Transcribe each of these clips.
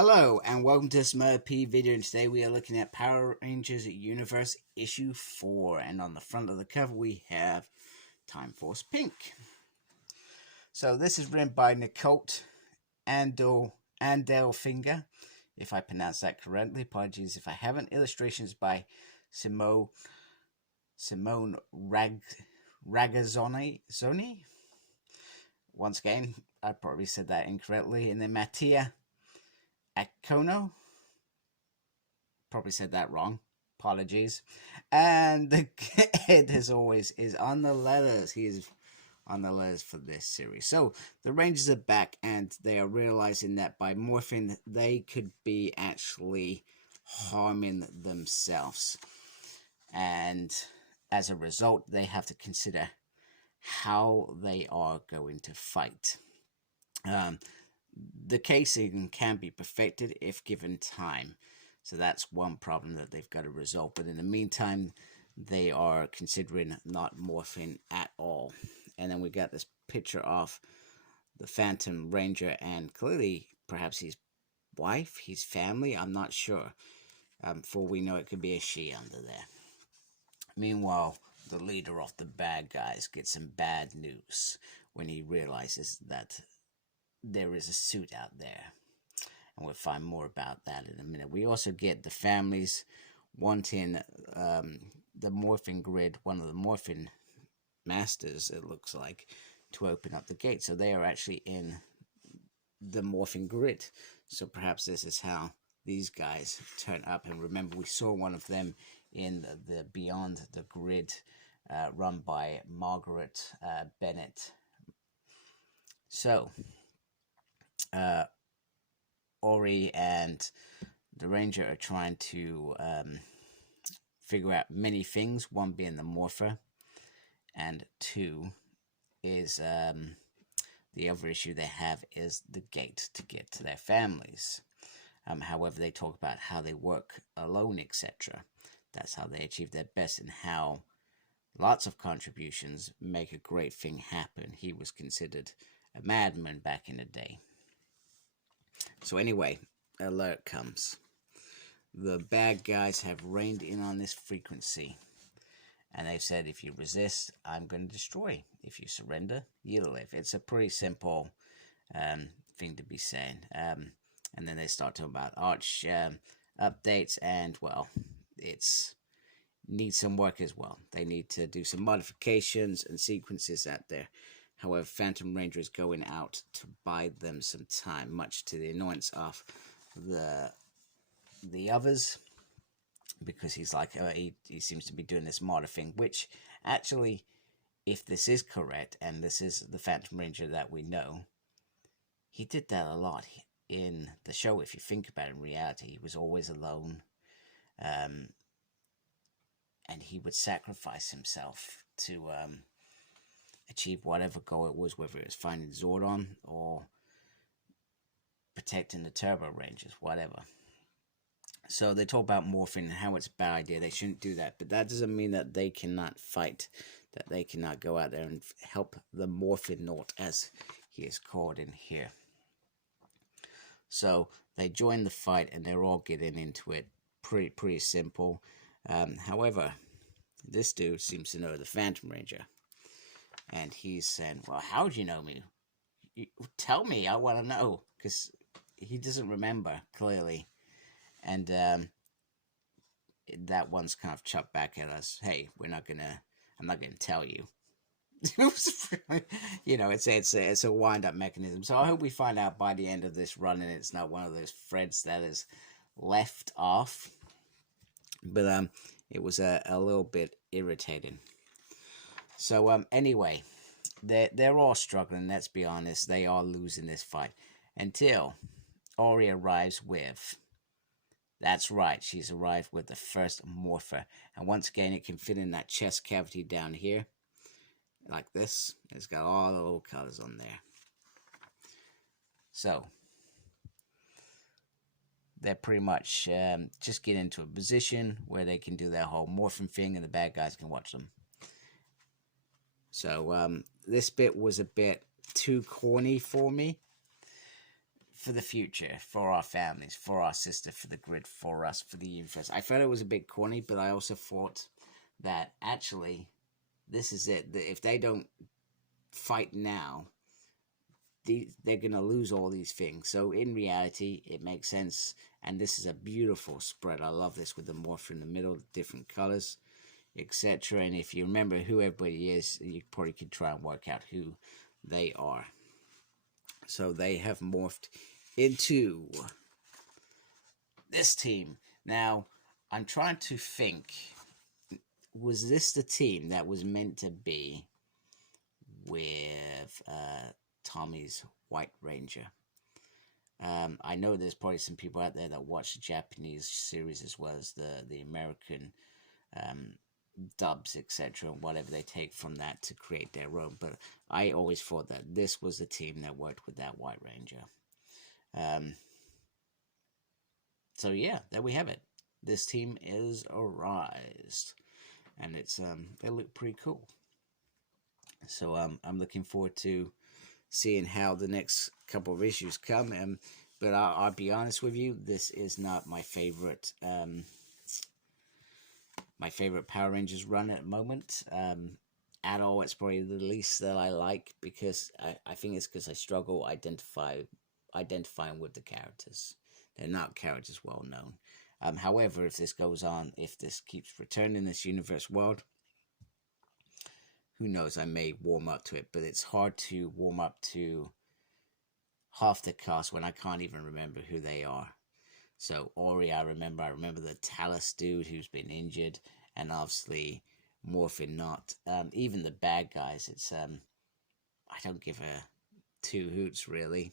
Hello and welcome to Smurp video, and today we are looking at Power Rangers Universe issue 4, and on the front of the cover we have Time Force Pink. So this is written by Nicole Andelfinger, if I pronounce that correctly. Apologies if I haven't. Illustrations by Simone Ragazzoni. Once again, I probably said that incorrectly. And then Mattia Akono. Probably said that wrong. Apologies. And the head, as always, is on the letters. He is on the letters for this series. So the Rangers are back, and they are realizing that by morphing, they could be actually harming themselves. And as a result, they have to consider how they are going to fight. The casing can be perfected if given time. So that's one problem that they've got to resolve. But in the meantime, they are considering not morphing at all. And then we got this picture of the Phantom Ranger and clearly perhaps his wife, his family. I'm not sure. For we know, it could be a she under there. Meanwhile, the leader of the bad guys gets some bad news when he realizes that there is a suit out there. And we'll find more about that in a minute. We also get the families wanting the morphing grid, one of the morphing masters, it looks like, to open up the gate. So they are actually in the morphing grid. So perhaps this is how these guys turn up. And remember, we saw one of them in the Beyond the Grid run by Margaret Bennett. So Ori and the Ranger are trying to figure out many things, one being the morpher, and two is the other issue they have is the gate to get to their families. However, they talk about how they work alone, etc. That's how they achieve their best, and how lots of contributions make a great thing happen. He was considered a madman back in the day. So anyway, alert comes. The bad guys have reined in on this frequency. And they've said, if you resist, I'm going to destroy. If you surrender, you'll live. It's a pretty simple thing to be saying. And then they start talking about Arch updates. And, well, it's needs some work as well. They need to do some modifications and sequences out there. However, Phantom Ranger is going out to buy them some time, much to the annoyance of the others, because he's like, he seems to be doing this modder thing, which actually, if this is correct, and this is the Phantom Ranger that we know, he did that a lot in the show. If you think about it, in reality, he was always alone, and he would sacrifice himself to achieve whatever goal it was, whether it was finding Zordon or protecting the Turbo Rangers, whatever. So they talk about morphing and how it's a bad idea. They shouldn't do that. But that doesn't mean that they cannot fight, that they cannot go out there and help the Morphinaut, as he is called in here. So they join the fight, and they're all getting into it. Pretty simple. However, this dude seems to know the Phantom Ranger. And he's saying, well, how do you know me? Tell me, I want to know. Because he doesn't remember, clearly. And that one's kind of chucked back at us. Hey, I'm not gonna tell you. You know, it's a wind-up mechanism. So I hope we find out by the end of this run, and it's not one of those threads that is left off. But it was a little bit irritating. So anyway, they're all struggling. Let's be honest, they are losing this fight until Ori arrives with. That's right, she's arrived with the first morpher. And once again, it can fit in that chest cavity down here. Like this. It's got all the little colors on there. So, they're pretty much just get into a position where they can do their whole morphing thing, and the bad guys can watch them. So, this bit was a bit too corny for me. for the future, for our families, for our sister, for the grid, for us, for the universe. I felt it was a bit corny, but I also thought that actually this is it. If they don't fight now, they're going to lose all these things. So in reality, it makes sense. And this is a beautiful spread. I love this with the morph in the middle, different colors, etc. And if you remember who everybody is, you probably could try and work out who they are. So they have morphed into this team. Now, I'm trying to think, was this the team that was meant to be with Tommy's White Ranger? I know there's probably some people out there that watch the Japanese series as well as the American dubs, etc., whatever they take from that to create their own. But I always thought that this was the team that worked with that White Ranger. So yeah, there we have it. This team is Arise, and it's they look pretty cool. So I'm looking forward to seeing how the next couple of issues come. But I'll be honest with you, this is not my favorite. My favorite Power Rangers run at the moment. At all, it's probably the least that I like, because I think it's because I struggle identifying with the characters. They're not characters well known. However, if this goes on, if this keeps returning, this universe world, who knows, I may warm up to it. But it's hard to warm up to half the cast when I can't even remember who they are. So Ori, I remember the Talus dude who's been injured, and obviously Morphin not. Even the bad guys, it's I don't give a two hoots really.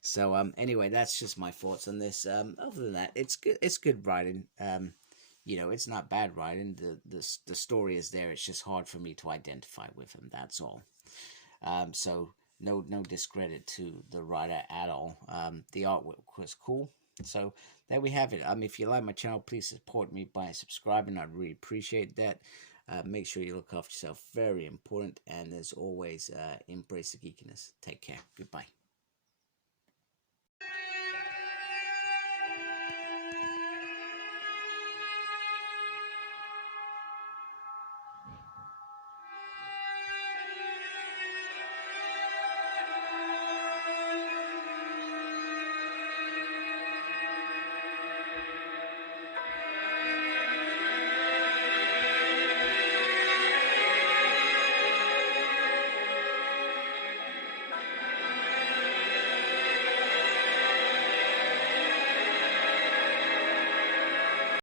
So anyway, that's just my thoughts on this. Other than that, it's good. It's good writing. It's not bad writing. The story is there. It's just hard for me to identify with him. That's all. So no discredit to the writer at all. The artwork was cool. So there we have it. If you like my channel, please support me by subscribing. I'd really appreciate that. Make sure you look after yourself. Very important. And as always, embrace the geekiness. Take care. Goodbye.